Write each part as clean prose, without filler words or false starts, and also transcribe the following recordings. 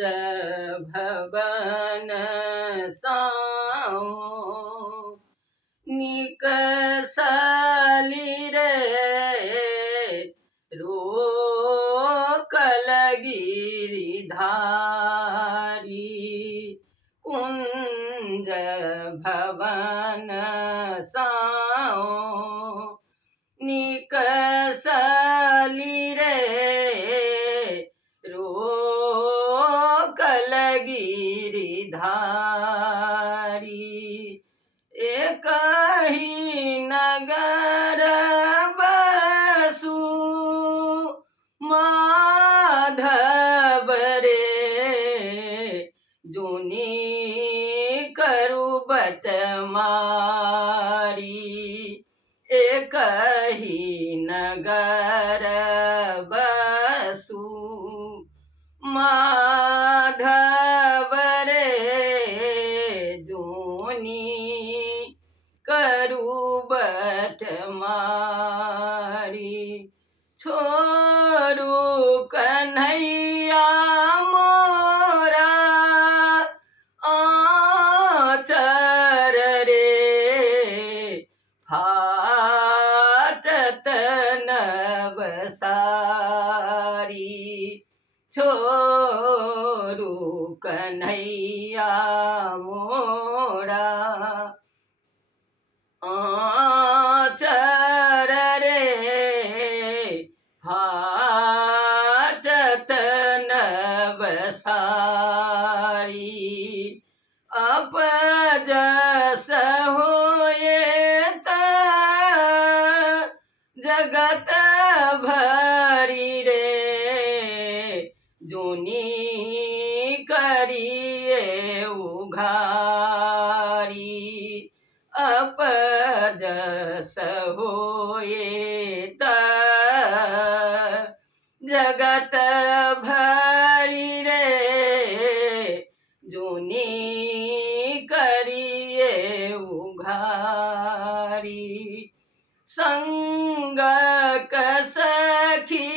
भवन साओ निकसली रे रोकल गिरिधारी कुंज भवन साओ निकसली रे रोकल गिरिधारी एक ही नगर बसु माधव रे जुनी करु बटमारी एक ही नगर बसु माधव रे जोनी करु बटमारी छोरु कन्हैया मोरा आचर रे फाटत नवसारी छोरु कन्हैया मोरा आचर रे फाटत नवसारी अपजस होए त जगत भरी रे जुनी करिए उघारी अपजस होए त जगत भरी रे जुनी करिए उघारी संग सखी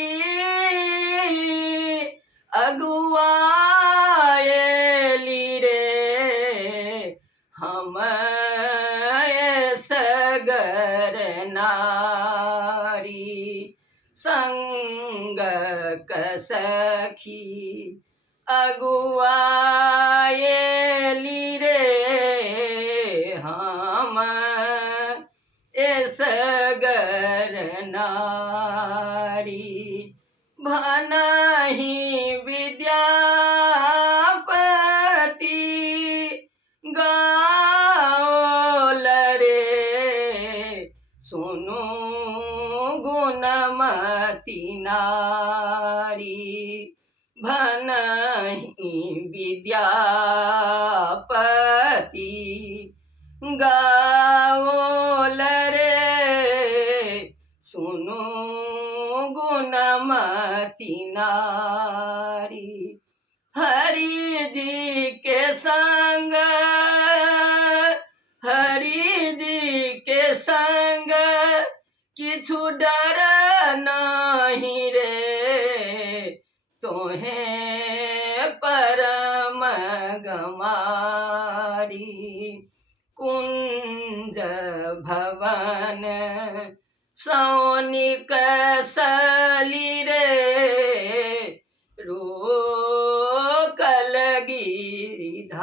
अगुआएली रे हम सगर नारी संग सखी अगुआएली रे हम सगर नारी भनहि विद्यापति गाओल रे सुनु गुणमती नारी भनहि विद्यापति गाओल रे सुनु गुणमती नारी हरि जी के संग हरि जी के संग किछु डर नहीं रे तोहे परम गमारी कुंज भवन सौनिक सली रे रोकल गिरिधारी।